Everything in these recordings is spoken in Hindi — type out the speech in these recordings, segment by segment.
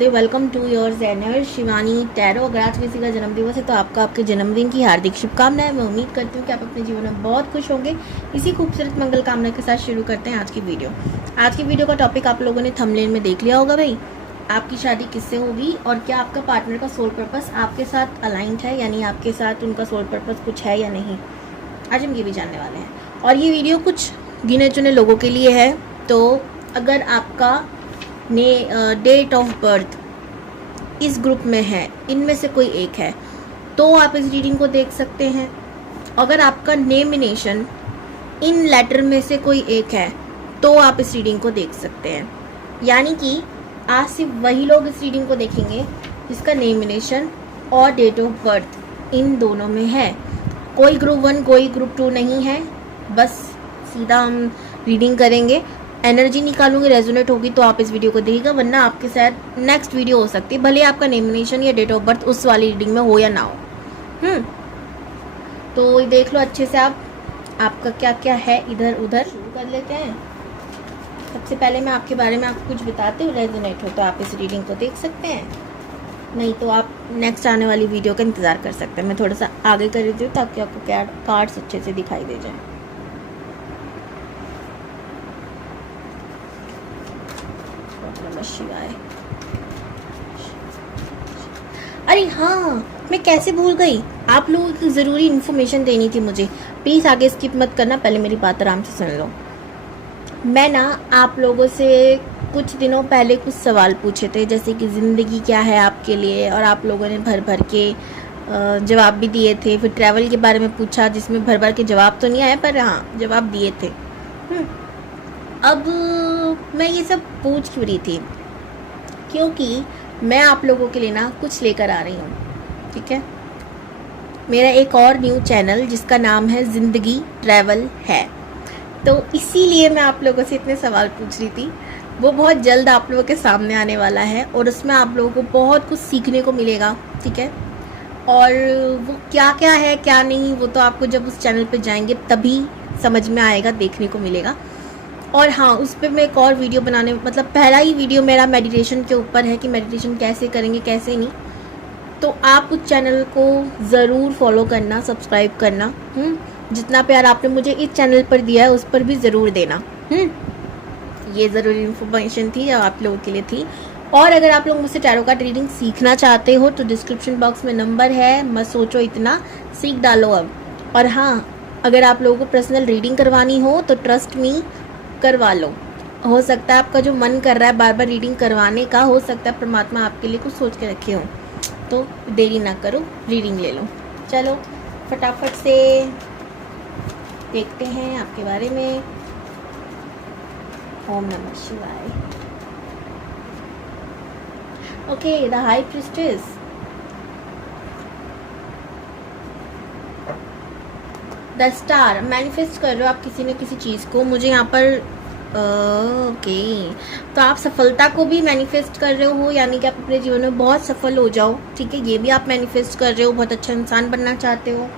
Mahadev. Welcome to your channel Shivani tarot. अगर आज किसी का जन्मदिवस है तो आपका आपके जन्मदिन की हार्दिक शुभकामनाएं। मैं उम्मीद करती हूँ कि आप अपने जीवन में बहुत खुश होंगे। इसी खूबसूरत मंगल कामना के साथ शुरू करते हैं आज की वीडियो। आज की वीडियो का टॉपिक आप लोगों ने थंबनेल में देख लिया होगा। भाई, आपकी शादी किससे होगी और क्या आपका पार्टनर का सोल पर्पस आपके साथ अलाइंड है, यानी आपके साथ उनका सोल पर्पस कुछ है या नहीं। आज हम ये भी जानने वाले हैं और ये वीडियो कुछ गिने चुने लोगों के लिए है। तो अगर आपका डेट ऑफ बर्थ इस ग्रुप में है, इनमें से कोई एक है, तो आप इस रीडिंग को देख सकते हैं। अगर आपका नेमिनेशन इन लेटर में से कोई एक है तो आप इस रीडिंग को देख सकते हैं। यानी कि आज सिर्फ वही लोग इस रीडिंग को देखेंगे जिसका नेमिनेशन और डेट ऑफ बर्थ इन दोनों में है। कोई ग्रुप 1 कोई ग्रुप 2 नहीं है। बस सीधा हम रीडिंग करेंगे, एनर्जी निकालूंगी, रेजोनेट होगी तो आप इस वीडियो को देखिएगा, वरना आपके साथ नेक्स्ट वीडियो हो सकती है, भले आपका नेमिनेशन या डेट ऑफ बर्थ उस वाली रीडिंग में हो या ना हो। तो देख लो अच्छे से आपका क्या क्या है। इधर उधर शुरू कर लेते हैं। सबसे पहले मैं आपके बारे में आपको कुछ बताती हूँ, रेजोनेट हो तो आप इस रीडिंग को देख सकते हैं, नहीं तो आप नेक्स्ट आने वाली वीडियो का इंतज़ार कर सकते हैं। मैं थोड़ा सा आगे कर देती हूँ ताकि आपको कार्ड्स अच्छे से दिखाई दे जाए। शिवाय। अरे हाँ, मैं कैसे भूल गई, आप लोगों को ज़रूरी इन्फॉर्मेशन देनी थी मुझे। प्लीज़ आगे स्किप मत करना, पहले मेरी बात आराम से सुन लो। मैं ना आप लोगों से कुछ दिनों पहले कुछ सवाल पूछे थे, जैसे कि ज़िंदगी क्या है आपके लिए, और आप लोगों ने भर भर के जवाब भी दिए थे। फिर ट्रैवल के बारे में पूछा जिसमें भर भर के जवाब तो नहीं आया, पर हाँ जवाब दिए थे। अब मैं ये सब पूछ क्यों रही थी, क्योंकि मैं आप लोगों के लिए ना कुछ लेकर आ रही हूँ। ठीक है, मेरा एक और न्यू चैनल जिसका नाम है ज़िंदगी ट्रैवल है, तो इसीलिए मैं आप लोगों से इतने सवाल पूछ रही थी। वो बहुत जल्द आप लोगों के सामने आने वाला है और उसमें आप लोगों को बहुत कुछ सीखने को मिलेगा। ठीक है, और वो क्या क्या है क्या नहीं, वो तो आपको जब उस चैनल पे जाएंगे तभी समझ में आएगा, देखने को मिलेगा। और हाँ, उस पर मैं एक और वीडियो बनाने, मतलब पहला ही वीडियो मेरा मेडिटेशन के ऊपर है कि मेडिटेशन कैसे करेंगे कैसे नहीं। तो आप उस चैनल को ज़रूर फॉलो करना, सब्सक्राइब करना। जितना प्यार आपने मुझे इस चैनल पर दिया है उस पर भी ज़रूर देना। ये ज़रूरी इन्फॉर्मेशन थी, आप लोगों के लिए थी। और अगर आप लोग मुझसे टैरो कार्ड रीडिंग सीखना चाहते हो तो डिस्क्रिप्शन बॉक्स में नंबर है, मत सोचो इतना, सीख डालो अब। और हाँ, अगर आप लोगों को पर्सनल रीडिंग करवानी हो तो ट्रस्ट मी, करवा लो। हो सकता है आपका जो मन कर रहा है बार बार रीडिंग करवाने का, हो सकता है परमात्मा आपके लिए कुछ सोच के रखे हो। तो देरी ना करो, रीडिंग ले लो। चलो फटाफट से देखते हैं आपके बारे में। ओम नमः शिवाय। Okay, the high priestess. The star. Manifest कर रहे हो आप किसी न किसी चीज़ को, मुझे यहाँ पर ओके। तो आप सफलता को भी मैनिफेस्ट कर रहे हो, यानी कि आप अपने जीवन में बहुत सफल हो जाओ। ठीक है, ये भी आप मैनिफेस्ट कर रहे हो, बहुत अच्छा इंसान बनना चाहते हो।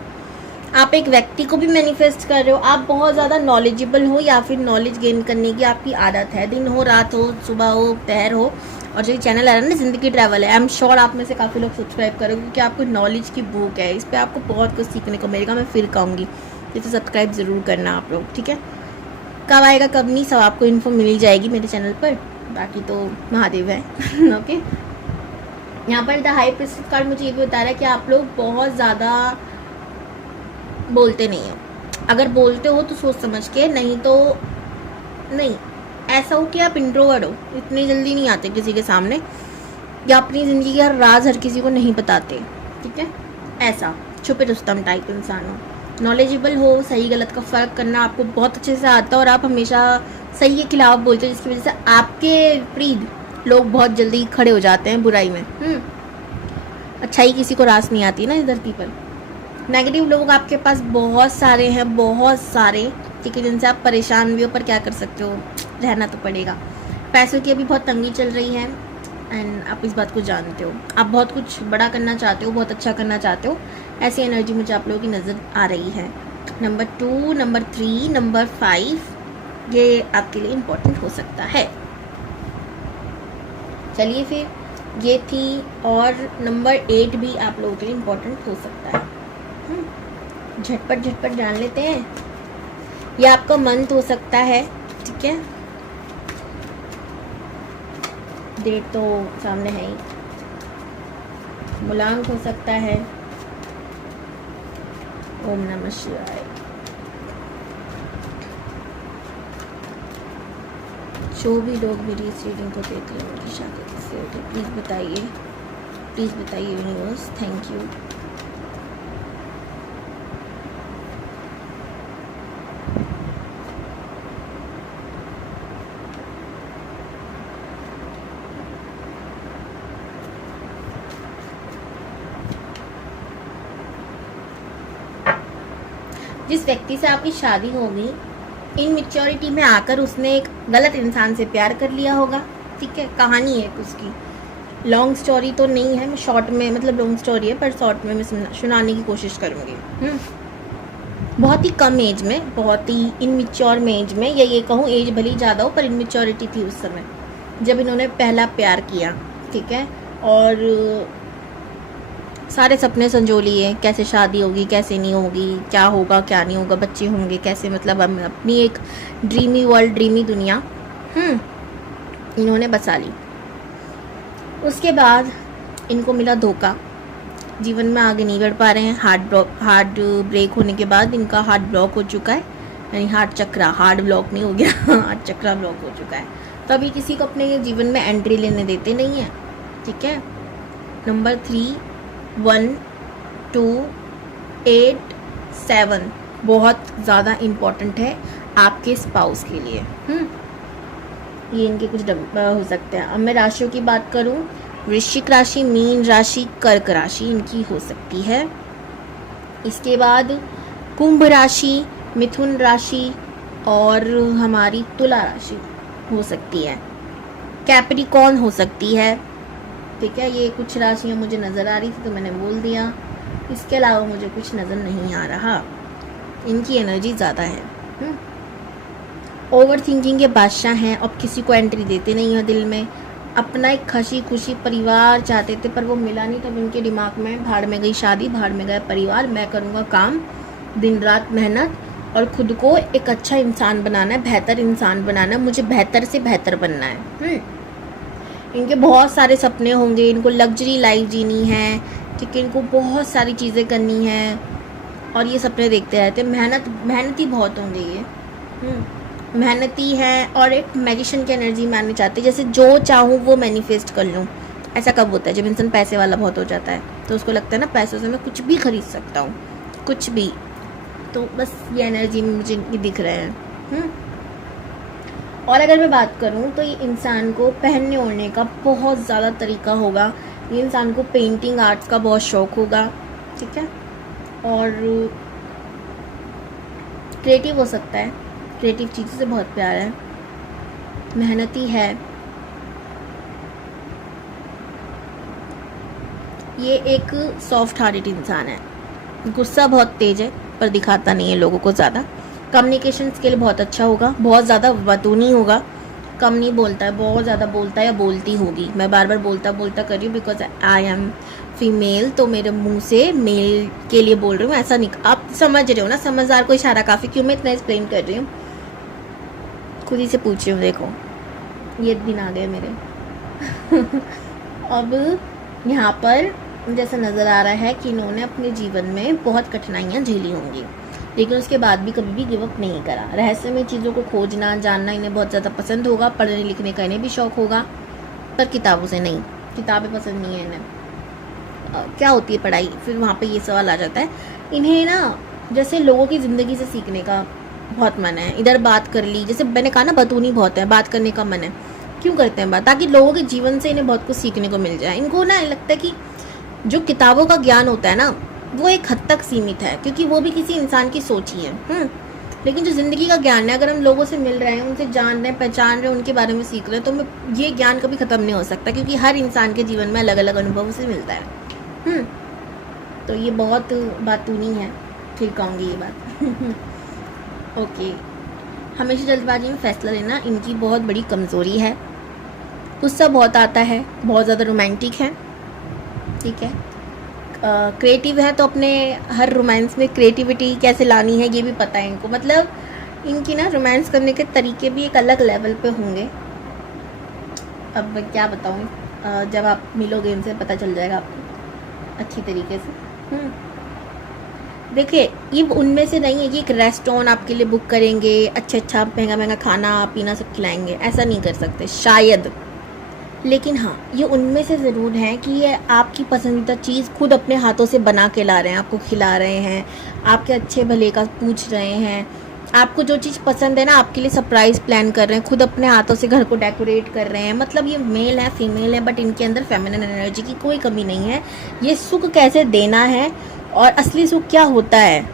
आप एक व्यक्ति को भी मैनिफेस्ट कर रहे हो, आप बहुत ज़्यादा नॉलेजेबल हो या फिर नॉलेज गेन करने की आपकी आदत है। दिन हो, रात हो, सुबह हो, दोपहर हो। और जो चैनल आ रहा है ना ज़िंदगी ट्रैवल है, आई एम श्योर आप में से काफ़ी लोग सब्सक्राइब करोगे, क्योंकि आपको नॉलेज की बुक है, इस पर आपको बहुत कुछ सीखने को मिलेगा। मैं फिर कहूँगी, इसे सब्सक्राइब ज़रूर करना आप लोग। ठीक है, कब आएगा कब नहीं सब आपको इन्फो मिल जाएगी मेरे चैनल पर, बाकी तो महादेव है। ओके, यहाँ पर द हाई प्रीस्टेस कार्ड मुझे ये भी बता रहा है कि आप लोग बहुत ज़्यादा बोलते नहीं हो। अगर बोलते हो तो सोच समझ के, नहीं तो नहीं। ऐसा हो कि आप इंट्रोवर्ट हो, इतनी जल्दी नहीं आते किसी के सामने, या अपनी ज़िंदगी का राज हर किसी को नहीं बताते। ठीक है, ऐसा छुपे रुस्तम टाइप इंसान हो। नॉलेजेबल हो, सही गलत का फ़र्क करना आपको बहुत अच्छे से आता है, और आप हमेशा सही के खिलाफ बोलते हो, जिसकी वजह से आपके विपरीत लोग बहुत जल्दी खड़े हो जाते हैं बुराई में। अच्छाई किसी को रास नहीं आती ना इस धरती पर। नेगेटिव लोग आपके पास बहुत सारे हैं, बहुत सारे। ठीक है, जिनसे आप परेशान भी हो, पर क्या कर सकते हो, रहना तो पड़ेगा। पैसों की अभी बहुत तंगी चल रही है, एंड आप इस बात को जानते हो। आप बहुत कुछ बड़ा करना चाहते हो, बहुत अच्छा करना चाहते हो। ऐसी एनर्जी मुझे आप लोगों की नज़र आ रही है। नंबर 2, नंबर 3, नंबर 5, ये आपके लिए इम्पोर्टेंट हो सकता है। चलिए फिर ये थी। और नंबर 8 भी आप लोगों के लिए इम्पोर्टेंट हो सकता है। झटपट जान लेते हैं। ये आपका मंथ हो सकता है, ठीक है। डेट तो सामने है ही। मूलांक हो सकता है। ओम नमः शिवाय। जो भी लोग मेरी इस रीडिंग को देख रहे हैं उनकी शादी किससे होगी, प्लीज़ बताइए यूनिवर्स। Thank you. जिस व्यक्ति से आपकी शादी होगी, इनमेच्योरिटी में आकर उसने एक गलत इंसान से प्यार कर लिया होगा, ठीक है। कहानी है उसकी, लॉन्ग स्टोरी तो नहीं है, मैं शॉर्ट में, मतलब लॉन्ग स्टोरी है पर शॉर्ट में मैं सुनाने की कोशिश करूँगी। बहुत ही कम एज में, बहुत ही इनमेच्योर में एज में, या ये कहूँ एज भले ही ज़्यादा हो पर इनमेच्योरिटी थी उस समय जब इन्होंने पहला प्यार किया, ठीक है। और सारे सपने संजो लिए, कैसे शादी होगी, कैसे नहीं होगी, क्या होगा क्या नहीं होगा, बच्चे होंगे कैसे, मतलब हम अपनी एक ड्रीमी वर्ल्ड, ड्रीमी दुनिया इन्होंने बसा ली। उसके बाद इनको मिला धोखा, जीवन में आगे नहीं बढ़ पा रहे हैं। हार्ट ब्रेक होने के बाद इनका हार्ट ब्लॉक हो चुका है, यानी हार्ट ब्लॉक नहीं हो गया हार्ट चक्रा ब्लॉक हो चुका है। तो अभी किसी को अपने जीवन में एंट्री लेने देते नहीं है, ठीक है। नंबर 3, 1, 2, 8, 7 बहुत ज़्यादा इम्पोर्टेंट है आपके स्पाउस के लिए। ये इनके कुछ हो सकते हैं। अब मैं राशियों की बात करूं, वृश्चिक राशि, मीन राशि, कर्क राशि इनकी हो सकती है। इसके बाद कुंभ राशि, मिथुन राशि और हमारी तुला राशि हो सकती है। कैप्रिकॉर्न हो सकती है, ठीक है। ये कुछ राशियाँ मुझे नज़र आ रही थी तो मैंने बोल दिया, इसके अलावा मुझे कुछ नज़र नहीं आ रहा। इनकी एनर्जी ज़्यादा है। ओवर थिंकिंग के बादशाह हैं, अब किसी को एंट्री देते नहीं है दिल में। अपना एक हंसी खुशी परिवार चाहते थे पर वो मिला नहीं, तब इनके दिमाग में भाड़ में गई शादी, भाड़ में गया परिवार, मैं करूँगा काम, दिन रात मेहनत और खुद को एक अच्छा इंसान बनाना है, बेहतर इंसान बनाना है, मुझे बेहतर से बेहतर बनना है। इनके बहुत सारे सपने होंगे, इनको लग्जरी लाइफ जीनी है, ठीक है। इनको बहुत सारी चीज़ें करनी है और ये सपने देखते रहते हैं। मेहनती बहुत होंगे ये, मेहनती है। और एक मैजिशियन की एनर्जी माननी चाहते हैं, जैसे जो चाहूँ वो मैनिफेस्ट कर लूँ। ऐसा कब होता है? जब इंसान पैसे वाला बहुत हो जाता है तो उसको लगता है ना पैसों से मैं कुछ भी खरीद सकता हूँ, कुछ भी। तो बस ये एनर्जी में मुझे दिख रहे हैं। और अगर मैं बात करूं तो ये इंसान को पहनने ओढ़ने का बहुत ज़्यादा तरीका होगा, ये इंसान को पेंटिंग आर्ट्स का बहुत शौक होगा, ठीक है। और क्रिएटिव हो सकता है, क्रिएटिव चीज़ों से बहुत प्यार है, मेहनती है। ये एक सॉफ्ट हार्टेड इंसान है, गुस्सा बहुत तेज है पर दिखाता नहीं है लोगों को ज़्यादा। कम्युनिकेशन स्किल बहुत अच्छा होगा, बहुत ज़्यादा बतूनी होगा, कम नहीं बोलता है, बहुत ज़्यादा बोलता है या बोलती होगी। मैं बार बार बोलता कर रही हूँ बिकॉज आई एम फीमेल, तो मेरे मुंह से मेल के लिए बोल रही हूँ, ऐसा नहीं। आप समझ रहे हो ना, समझदार को इशारा काफ़ी। क्यों मैं इतना एक्सप्लेन कर रही हूँ, खुद ही से पूछ रही हूँ। देखो ये दिन आ गए मेरे अब यहाँ पर जैसा नज़र आ रहा है कि इन्होंने अपने जीवन में बहुत कठिनाइयाँ झेली होंगी, लेकिन उसके बाद भी कभी भी गिव अप नहीं करा। रहस्यमय चीज़ों को खोजना जानना इन्हें बहुत ज़्यादा पसंद होगा, पढ़ने लिखने का इन्हें भी शौक होगा, पर किताबों से नहीं, किताबें पसंद नहीं है इन्हें। क्या होती है पढ़ाई, फिर वहाँ पे ये सवाल आ जाता है। इन्हें ना जैसे लोगों की ज़िंदगी से सीखने का बहुत मन है। इधर बात कर ली, जैसे मैंने कहा ना बतूनी बहुत है, बात करने का मन है। क्यों करते हैं बात? ताकि लोगों के जीवन से इन्हें बहुत कुछ सीखने को मिल जाए। इनको ना लगता है कि जो किताबों का ज्ञान होता है ना वो एक हद तक सीमित है, क्योंकि वो भी किसी इंसान की सोच ही है। लेकिन जो ज़िंदगी का ज्ञान है, अगर हम लोगों से मिल रहे हैं, उनसे जान रहे हैं, पहचान रहे हैं, उनके बारे में सीख रहे हैं, तो ये ज्ञान कभी ख़त्म नहीं हो सकता, क्योंकि हर इंसान के जीवन में अलग अलग अनुभवों से मिलता है। तो ये बहुत बातूनी है, फिर कहूँगी ये बात ओके। हमेशा जल्दबाजी में फैसला लेना इनकी बहुत बड़ी कमज़ोरी है, गुस्सा बहुत आता है, बहुत ज़्यादा रोमांटिक है, ठीक है, क्रिएटिव है, तो अपने हर रोमांस में क्रिएटिविटी कैसे लानी है ये भी पता है इनको, मतलब इनकी ना रोमांस करने के तरीके भी एक अलग लेवल पे होंगे। अब मैं क्या बताऊँ, जब आप मिलोगे इनसे पता चल जाएगा आपको अच्छी तरीके से। देखिए ये उनमें से नहीं है कि एक रेस्टोरेंट आपके लिए बुक करेंगे, अच्छा महंगा महंगा खाना पीना सब खिलाएंगे, ऐसा नहीं कर सकते शायद। लेकिन हाँ, ये उनमें से ज़रूर है कि ये आपकी पसंदीदा चीज़ खुद अपने हाथों से बना के ला रहे हैं, आपको खिला रहे हैं, आपके अच्छे भले का पूछ रहे हैं, आपको जो चीज़ पसंद है ना आपके लिए सरप्राइज़ प्लान कर रहे हैं, खुद अपने हाथों से घर को डेकोरेट कर रहे हैं। मतलब ये मेल है फीमेल है, बट इनके अंदर फेमिनिन एनर्जी की कोई कमी नहीं है। ये सुख कैसे देना है और असली सुख क्या होता है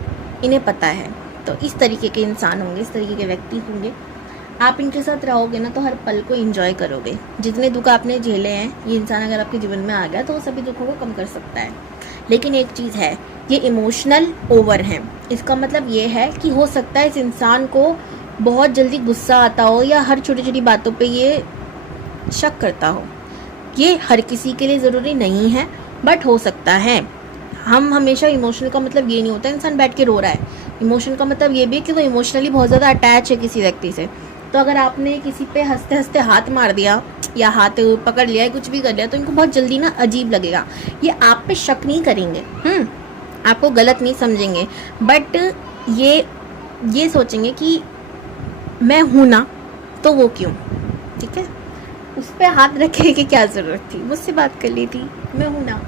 इन्हें पता है। तो इस तरीके के इंसान होंगे, इस तरीके के व्यक्ति होंगे। आप इनके साथ रहोगे ना तो हर पल को एंजॉय करोगे। जितने दुख आपने झेले हैं, ये इंसान अगर आपके जीवन में आ गया तो वो सभी दुखों को कम कर सकता है। लेकिन एक चीज़ है, ये इमोशनल ओवर हैं। इसका मतलब ये है कि हो सकता है इस इंसान को बहुत जल्दी गुस्सा आता हो या हर छोटी छोटी बातों पे ये शक करता हो। ये हर किसी के लिए ज़रूरी नहीं है, बट हो सकता है। हम हमेशा इमोशनल का मतलब ये नहीं होता इंसान बैठ के रो रहा है। इमोशन का मतलब ये भी है कि वो इमोशनली बहुत ज़्यादा अटैच है किसी व्यक्ति से। तो अगर आपने किसी पे हंसते हंसते हाथ मार दिया या हाथ पकड़ लिया या कुछ भी कर लिया तो इनको बहुत जल्दी ना अजीब लगेगा। ये आप पे शक नहीं करेंगे, आपको गलत नहीं समझेंगे, बट ये सोचेंगे कि मैं हूँ ना तो वो क्यों, ठीक है, उस पर हाथ रखने की क्या ज़रूरत थी, मुझसे बात कर ली थी, मैं हूँ ना।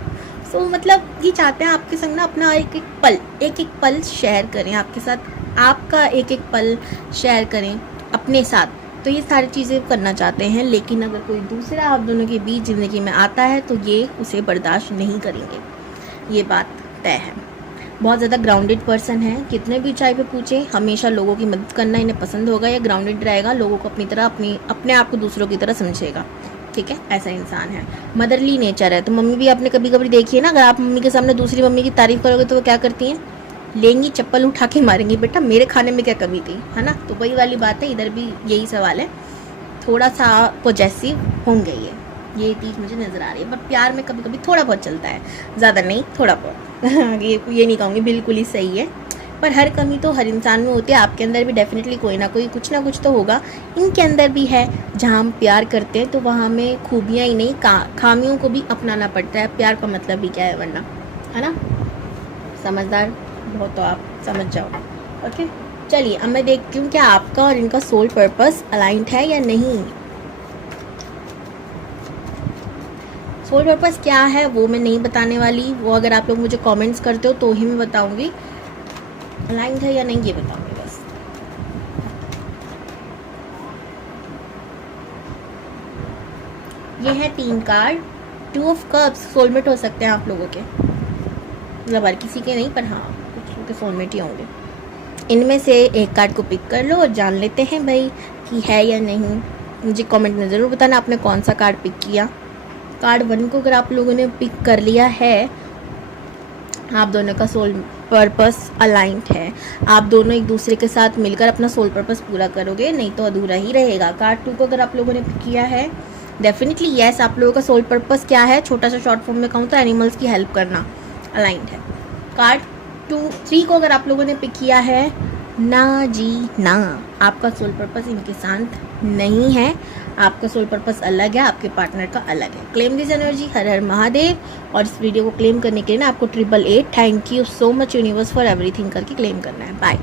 सो मतलब ये चाहते हैं आपके संग ना अपना एक एक पल शेयर करें आपके साथ, आपका एक पल शेयर करें अपने साथ। तो ये सारी चीज़ें करना चाहते हैं। लेकिन अगर कोई दूसरा आप दोनों के बीच ज़िंदगी में आता है तो ये उसे बर्दाश्त नहीं करेंगे, ये बात तय है। बहुत ज़्यादा ग्राउंडेड पर्सन है, कितने भी ऊंचाई पे पूछे हमेशा लोगों की मदद करना इन्हें पसंद होगा। या ग्राउंडेड रहेगा, लोगों को अपनी तरह अपने आप को दूसरों की तरह समझेगा, ठीक है, ऐसा इंसान है। मदरली नेचर है। तो मम्मी भी आपने कभी कभी देखी है ना, अगर आप मम्मी के सामने दूसरी मम्मी की तारीफ करोगे तो वो क्या करती हैं, लेंगी चप्पल उठा के मारेंगी, बेटा मेरे खाने में क्या कमी थी, है ना। तो वही वाली बात है, इधर भी यही सवाल है। थोड़ा सा पॉजेसिव होंगे ये चीज़ मुझे नज़र आ रही है। बट प्यार में कभी कभी थोड़ा बहुत चलता है, ज़्यादा नहीं, थोड़ा बहुत ये नहीं कहूँगी बिल्कुल ही सही है, पर हर कमी तो हर इंसान में होती है। आपके अंदर भी डेफिनेटली कोई ना कोई कुछ ना कुछ तो होगा, इनके अंदर भी है। जहाँ हम प्यार करते हैं तो वहाँ हमें खूबियाँ ही नहीं खामियों को भी अपनाना पड़ता है। प्यार का मतलब भी क्या है वरना, है ना। समझदार बहुत तो आप समझ जाओ। ओके, चलिए अब मैं देखती हूँ क्या आपका और इनका सोल पर्पस अलाइंड है या नहीं। सोल पर्पस क्या है वो मैं नहीं बताने वाली, वो अगर आप लोग मुझे कमेंट्स करते हो तो ही मैं बताऊंगी। अलाइंड है या नहीं ये बताऊंगी बस। ये है 3 कार्ड, 2 ऑफ कप्स। सोलमेट हो सकते हैं आप लोगों के, मतलब हर किसी के नहीं, पर हाँ कुछ लोग के सोलमेट ही होंगे। इनमें से एक कार्ड को पिक कर लो और जान लेते हैं भाई कि है या नहीं। मुझे कमेंट में ज़रूर बताना आपने कौन सा कार्ड पिक किया। कार्ड 1 को अगर आप लोगों ने पिक कर लिया है, आप दोनों का सोल पर्पस अलाइंड है, आप दोनों एक दूसरे के साथ मिलकर अपना सोल पर्पस पूरा करोगे, नहीं तो अधूरा ही रहेगा। कार्ड 2 को अगर आप लोगों ने पिक किया है, डेफिनेटली यस, आप लोगों का सोल पर्पस क्या है, छोटा सा शॉर्ट फॉर्म में कहूँ तो एनिमल्स की हेल्प करना अलाइंड है। कार्ड 3 को अगर आप लोगों ने पिक किया है, ना जी ना, आपका सोल पर्पस इनके साथ नहीं है, आपका सोल पर्पस अलग है, आपके पार्टनर का अलग है। Claim this energy. हर हर महादेव। और इस वीडियो को क्लेम करने के लिए ना आपको 888 thank you so much universe for everything करके क्लेम करना है। बाय।